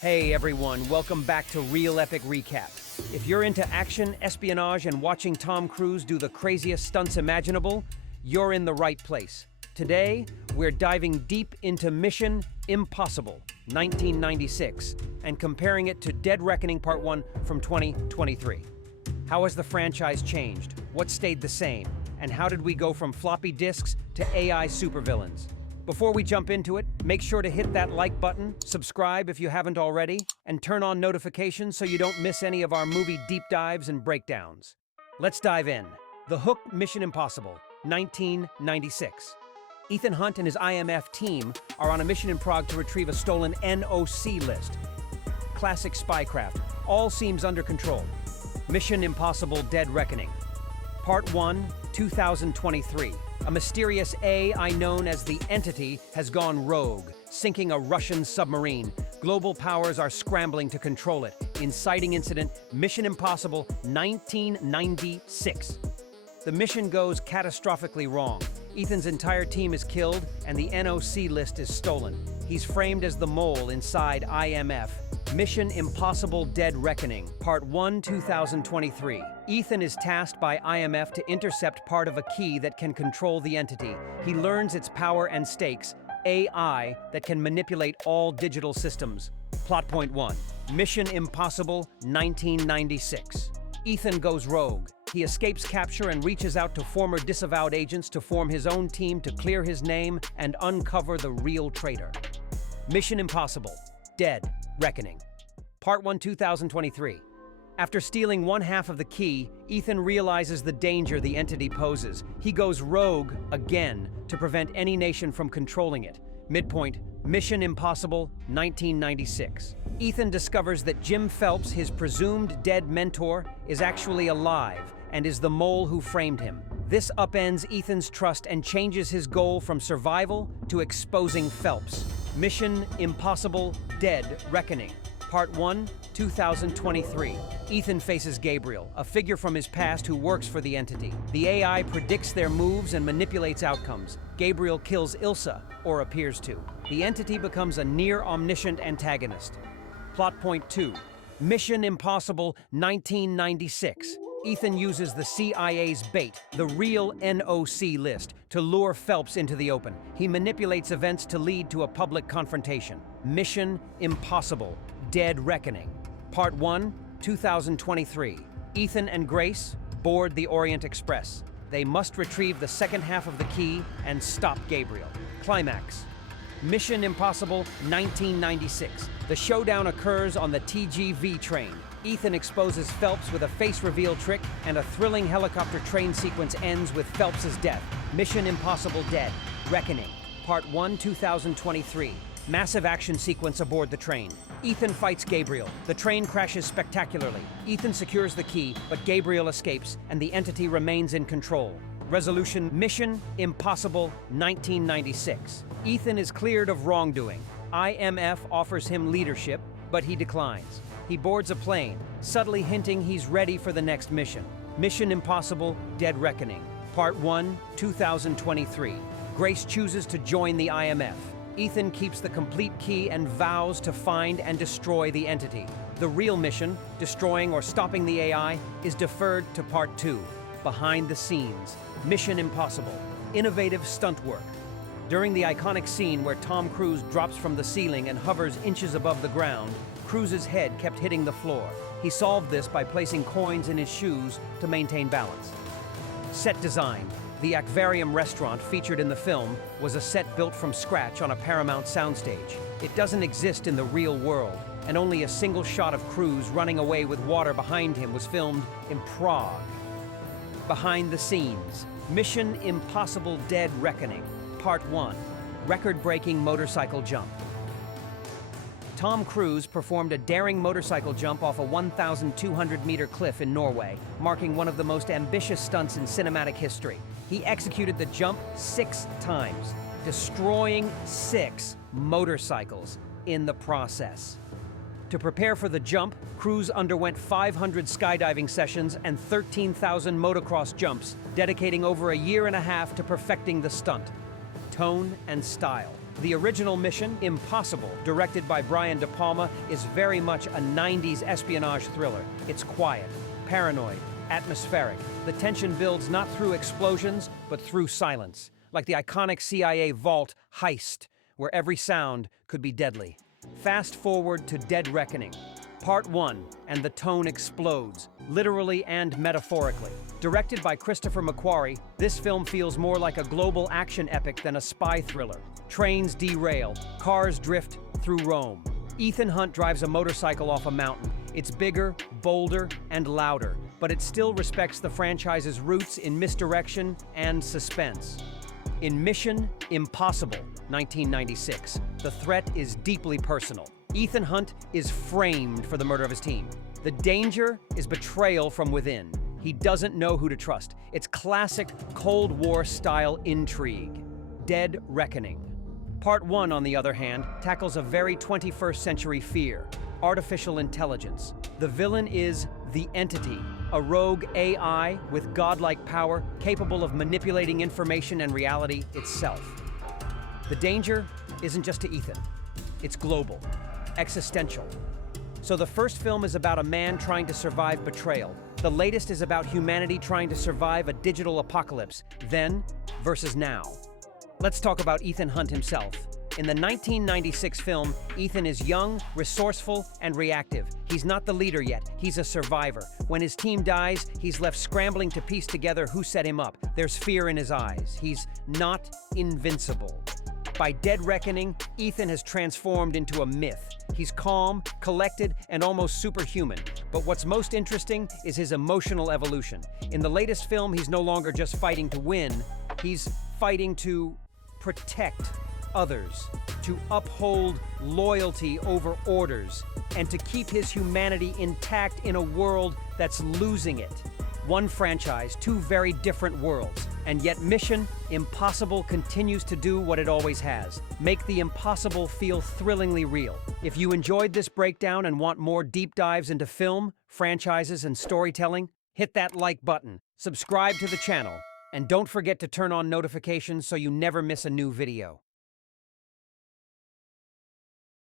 Hey everyone, welcome back to Real Epic Recap. If you're into action, espionage, and watching Tom Cruise do the craziest stunts imaginable, you're in the right place. Today, we're diving deep into Mission Impossible 1996 and comparing it to Dead Reckoning Part 1 from 2023. How has the franchise changed? What stayed the same? And how did we go from floppy disks to AI supervillains? Before we jump into it, make sure to hit that like button, subscribe if you haven't already, and turn on notifications so you don't miss any of our movie deep dives and breakdowns. Let's dive in. The Hook Mission Impossible, 1996. Ethan Hunt and his IMF team are on a mission in Prague to retrieve a stolen NOC list. Classic spycraft, all seems under control. Mission Impossible Dead Reckoning. Part 1, 2023. A mysterious AI known as the Entity has gone rogue, sinking a Russian submarine. Global powers are scrambling to control it. Inciting incident, Mission Impossible 1996. The mission goes catastrophically wrong. Ethan's entire team is killed and the NOC list is stolen. He's framed as the mole inside IMF. Mission Impossible Dead Reckoning, Part 1, 2023. Ethan is tasked by IMF to intercept part of a key that can control the entity. He learns its power and stakes, AI that can manipulate all digital systems. Plot point 1. Mission Impossible 1996. Ethan goes rogue. He escapes capture and reaches out to former disavowed agents to form his own team to clear his name and uncover the real traitor. Mission Impossible Dead Reckoning. Part 1, 2023. After stealing one half of the key, Ethan realizes the danger the entity poses. He goes rogue again to prevent any nation from controlling it. Midpoint, Mission Impossible 1996. Ethan discovers that Jim Phelps, his presumed dead mentor, is actually alive and is the mole who framed him. This upends Ethan's trust and changes his goal from survival to exposing Phelps. Mission Impossible Dead Reckoning. Part 1, 2023. Ethan faces Gabriel, a figure from his past who works for the entity. The AI predicts their moves and manipulates outcomes. Gabriel kills Ilsa, or appears to. The entity becomes a near-omniscient antagonist. Plot point 2. Mission Impossible 1996. Ethan uses the CIA's bait, the real NOC list, to lure Phelps into the open. He manipulates events to lead to a public confrontation. Mission Impossible Dead Reckoning. Part 1, 2023. Ethan and Grace board the Orient Express. They must retrieve the second half of the key and stop Gabriel. Climax. Mission Impossible 1996. The showdown occurs on the TGV train. Ethan exposes Phelps with a face reveal trick, and a thrilling helicopter train sequence ends with Phelps' death. Mission Impossible Dead Reckoning. Part 1, 2023. Massive action sequence aboard the train. Ethan fights Gabriel. The train crashes spectacularly. Ethan secures the key, but Gabriel escapes, and the entity remains in control. Resolution Mission Impossible 1996. Ethan is cleared of wrongdoing. IMF offers him leadership, but he declines. He boards a plane, subtly hinting he's ready for the next mission. Mission Impossible Dead Reckoning. Part 1, 2023. Grace chooses to join the IMF. Ethan keeps the complete key and vows to find and destroy the entity. The real mission, destroying or stopping the AI, is deferred to Part 2, Behind the Scenes. Mission Impossible. Innovative stunt work. During the iconic scene where Tom Cruise drops from the ceiling and hovers inches above the ground, Cruise's head kept hitting the floor. He solved this by placing coins in his shoes to maintain balance. Set design. The Aquarium restaurant featured in the film was a set built from scratch on a Paramount soundstage. It doesn't exist in the real world, and only a single shot of Cruise running away with water behind him was filmed in Prague. Behind the scenes. Mission Impossible Dead Reckoning. Part 1. Record-breaking motorcycle jump. Tom Cruise performed a daring motorcycle jump off a 1,200-meter cliff in Norway, marking one of the most ambitious stunts in cinematic history. He executed the jump 6 times, destroying 6 motorcycles in the process. To prepare for the jump, Cruise underwent 500 skydiving sessions and 13,000 motocross jumps, dedicating over a year and a half to perfecting the stunt. Tone and style. The original Mission Impossible, directed by Brian De Palma, is very much a 90s espionage thriller. It's quiet, paranoid, atmospheric. The tension builds not through explosions, but through silence, like the iconic CIA vault heist, where every sound could be deadly. Fast forward to Dead Reckoning, Part 1, and the tone explodes, literally and metaphorically. Directed by Christopher McQuarrie, this film feels more like a global action epic than a spy thriller. Trains derail, cars drift through Rome. Ethan Hunt drives a motorcycle off a mountain. It's bigger, bolder, and louder, but it still respects the franchise's roots in misdirection and suspense. In Mission Impossible, 1996, the threat is deeply personal. Ethan Hunt is framed for the murder of his team. The danger is betrayal from within. He doesn't know who to trust. It's classic Cold War-style intrigue. Dead Reckoning. Part 1, on the other hand, tackles a very 21st century fear: artificial intelligence. The villain is the Entity, a rogue AI with godlike power capable of manipulating information and reality itself. The danger isn't just to Ethan. It's global, existential. So the first film is about a man trying to survive betrayal. The latest is about humanity trying to survive a digital apocalypse, then versus now. Let's talk about Ethan Hunt himself. In the 1996 film, Ethan is young, resourceful, and reactive. He's not the leader yet, he's a survivor. When his team dies, he's left scrambling to piece together who set him up. There's fear in his eyes. He's not invincible. By Dead Reckoning, Ethan has transformed into a myth. He's calm, collected, and almost superhuman. But what's most interesting is his emotional evolution. In the latest film, he's no longer just fighting to win, he's fighting to protect others, to uphold loyalty over orders, and to keep his humanity intact in a world that's losing it. One franchise, two very different worlds, and yet Mission Impossible continues to do what it always has: make the impossible feel thrillingly real. If you enjoyed this breakdown and want more deep dives into film, franchises, and storytelling, hit that like button, subscribe to the channel, and don't forget to turn on notifications so you never miss a new video.